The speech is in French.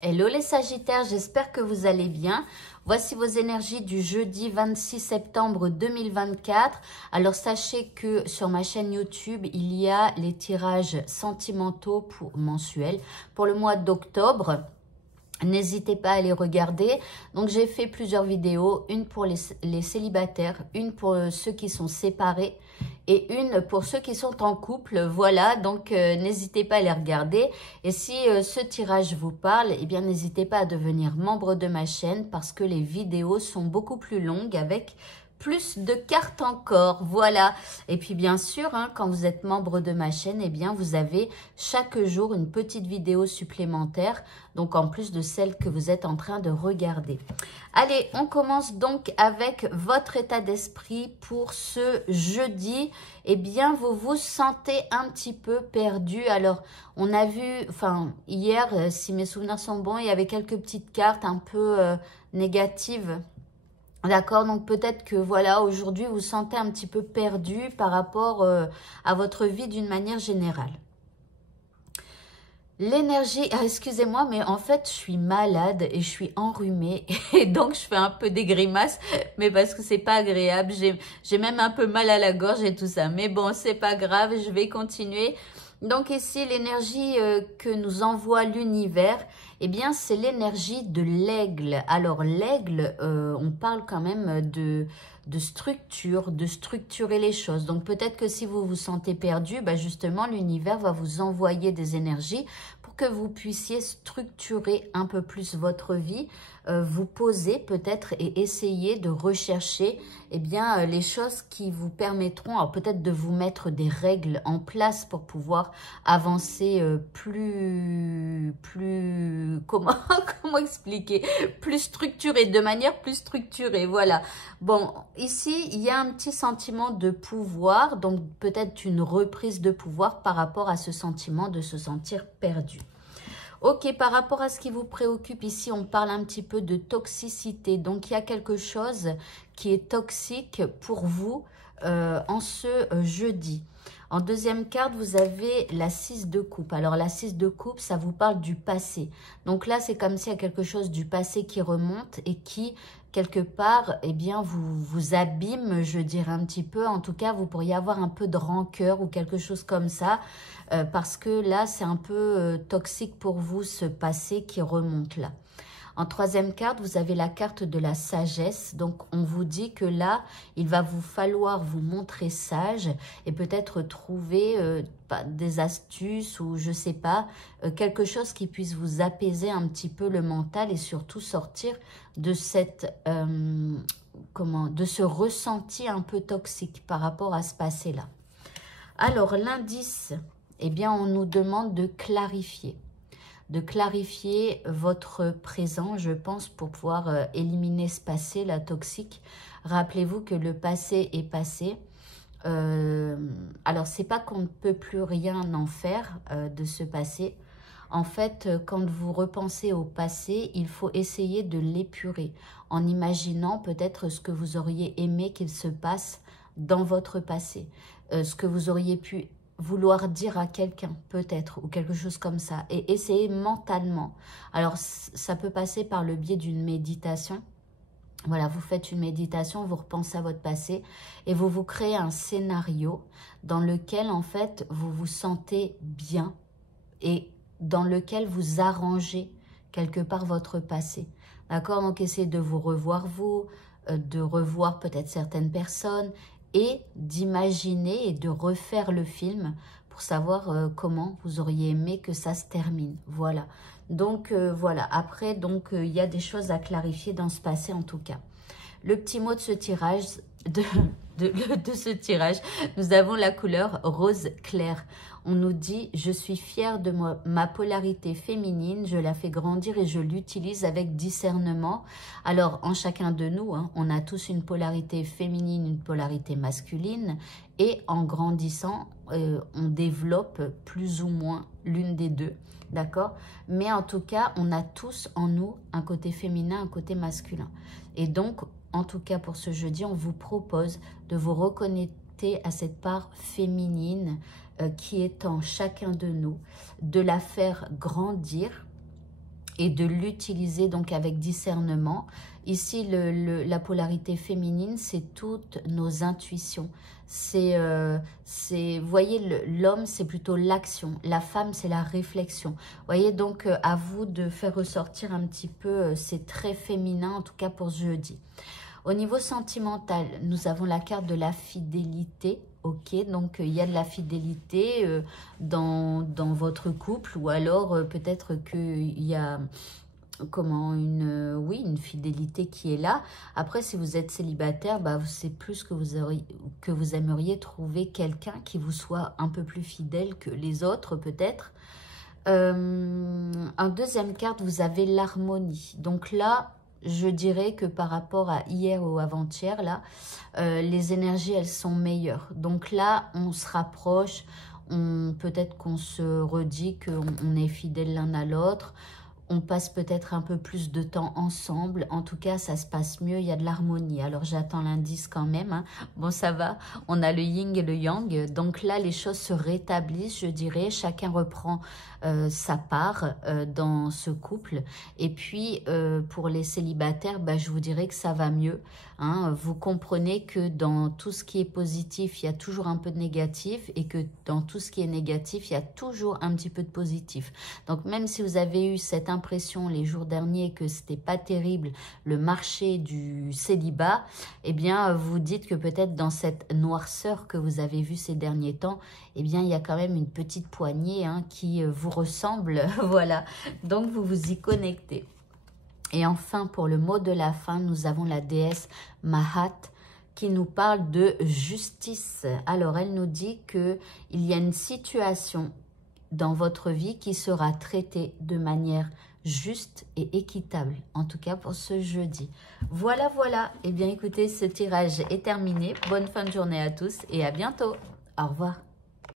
Hello les Sagittaires, j'espère que vous allez bien. Voici vos énergies du jeudi 26 septembre 2024. Alors sachez que sur ma chaîne YouTube, il y a les tirages sentimentaux mensuels pour le mois d'octobre. N'hésitez pas à les regarder. Donc j'ai fait plusieurs vidéos, une pour les célibataires, une pour ceux qui sont séparés et une pour ceux qui sont en couple. Voilà, donc n'hésitez pas à les regarder. Et si ce tirage vous parle, eh bien n'hésitez pas à devenir membre de ma chaîne parce que les vidéos sont beaucoup plus longues avec plus de cartes encore, voilà. Et puis bien sûr, quand vous êtes membre de ma chaîne, eh bien vous avez chaque jour une petite vidéo supplémentaire, donc en plus de celle que vous êtes en train de regarder. Allez, on commence donc avec votre état d'esprit pour ce jeudi. Eh bien, vous vous sentez un petit peu perdu. Alors, on a vu, hier, si mes souvenirs sont bons, il y avait quelques petites cartes un peu négatives. D'accord, donc peut-être que voilà, aujourd'hui, vous vous sentez un petit peu perdu par rapport à votre vie d'une manière générale. L'énergie, excusez-moi, mais en fait, je suis malade et je suis enrhumée et donc je fais un peu des grimaces, mais parce que c'est pas agréable. J'ai même un peu mal à la gorge et tout ça. Mais bon, c'est pas grave, je vais continuer. Donc ici, l'énergie que nous envoie l'univers, eh bien, c'est l'énergie de l'aigle. Alors, l'aigle, on parle quand même de structure, de structurer les choses. Donc, peut-être que si vous vous sentez perdu, bah, justement, l'univers va vous envoyer des énergies pour que vous puissiez structurer un peu plus votre vie, vous poser peut-être et essayer de rechercher eh bien, les choses qui vous permettront peut-être de vous mettre des règles en place pour pouvoir avancer comment expliquer, plus structuré, de manière plus structurée, voilà. Bon, ici, il y a un petit sentiment de pouvoir, donc peut-être une reprise de pouvoir par rapport à ce sentiment de se sentir perdu. Ok, par rapport à ce qui vous préoccupe ici, on parle un petit peu de toxicité. Donc, il y a quelque chose qui est toxique pour vous en ce jeudi. En deuxième carte, vous avez la 6 de coupe. Alors, la 6 de coupe, ça vous parle du passé. Donc là, c'est comme s'il y a quelque chose du passé qui remonte et qui, quelque part, eh bien, vous abîme, je dirais un petit peu. En tout cas, vous pourriez avoir un peu de rancœur ou quelque chose comme ça. Parce que là, c'est un peu toxique pour vous, ce passé qui remonte là. En troisième carte, vous avez la carte de la sagesse. Donc, on vous dit que là, il va vous falloir vous montrer sage et peut-être trouver des astuces ou je sais pas, quelque chose qui puisse vous apaiser un petit peu le mental et surtout sortir de cette, de ce ressenti un peu toxique par rapport à ce passé-là. Alors, l'indice, eh bien, on nous demande de clarifier votre présent, je pense, pour pouvoir éliminer ce passé, la toxique. Rappelez-vous que le passé est passé. Alors, c'est pas qu'on ne peut plus rien en faire de ce passé. En fait, quand vous repensez au passé, il faut essayer de l'épurer en imaginant peut-être ce que vous auriez aimé qu'il se passe dans votre passé. Ce que vous auriez pu vouloir dire à quelqu'un, peut-être, ou quelque chose comme ça. Et essayer mentalement. Alors, ça peut passer par le biais d'une méditation. Voilà, vous faites une méditation, vous repensez à votre passé et vous vous créez un scénario dans lequel, en fait, vous vous sentez bien et dans lequel vous arrangez quelque part votre passé. D'accord? Donc, essayez de vous revoir vous, de revoir peut-être certaines personnes et d'imaginer et de refaire le film pour savoir comment vous auriez aimé que ça se termine. Voilà. Donc, voilà. Après, donc, il y a des choses à clarifier dans ce passé en tout cas. Le petit mot de ce tirage, de ce tirage, nous avons la couleur rose clair. On nous dit, je suis fière de ma polarité féminine, je la fais grandir et je l'utilise avec discernement. Alors, en chacun de nous, on a tous une polarité féminine, une polarité masculine. Et en grandissant, on développe plus ou moins l'une des deux. D'accord? Mais en tout cas, on a tous en nous un côté féminin, un côté masculin. Et donc, en tout cas pour ce jeudi, on vous propose de vous reconnecter à cette part féminine qui est en chacun de nous, de la faire grandir et de l'utiliser donc avec discernement. Ici, la polarité féminine, c'est toutes nos intuitions. Vous voyez, l'homme, c'est plutôt l'action. La femme, c'est la réflexion. Vous voyez, donc, à vous de faire ressortir un petit peu ces traits féminins, en tout cas pour ce jeudi. Au niveau sentimental, nous avons la carte de la fidélité. Ok, donc il y a de la fidélité dans votre couple, ou alors peut-être qu'il y a oui, une fidélité qui est là. Après, si vous êtes célibataire, bah, c'est plus que vous aimeriez trouver quelqu'un qui vous soit un peu plus fidèle que les autres peut-être. En deuxième carte, vous avez l'harmonie. Donc là, je dirais que par rapport à hier ou avant-hier, là, les énergies, elles sont meilleures. Donc là, on se rapproche, peut-être qu'on se redit qu'on est fidèle l'un à l'autre. On passe peut-être un peu plus de temps ensemble. En tout cas, ça se passe mieux, il y a de l'harmonie. Alors, j'attends l'indice quand même, hein. Bon, ça va, on a le yin et le yang. Donc là, les choses se rétablissent, je dirais. Chacun reprend sa part dans ce couple. Et puis, pour les célibataires, bah, je vous dirais que ça va mieux, hein. Vous comprenez que dans tout ce qui est positif, il y a toujours un peu de négatif. Et que dans tout ce qui est négatif, il y a toujours un petit peu de positif. Donc, même si vous avez eu cette impression les jours derniers que c'était pas terrible le marché du célibat, eh bien vous dites que peut-être dans cette noirceur que vous avez vue ces derniers temps, eh bien il y a quand même une petite poignée, hein, qui vous ressemble. Voilà, donc vous vous y connectez. Et enfin, pour le mot de la fin, nous avons la déesse Mahat qui nous parle de justice. Alors elle nous dit que il y a une situation dans votre vie qui sera traitée de manière juste et équitable, en tout cas pour ce jeudi. Voilà, voilà. Eh bien, écoutez, ce tirage est terminé. Bonne fin de journée à tous et à bientôt. Au revoir.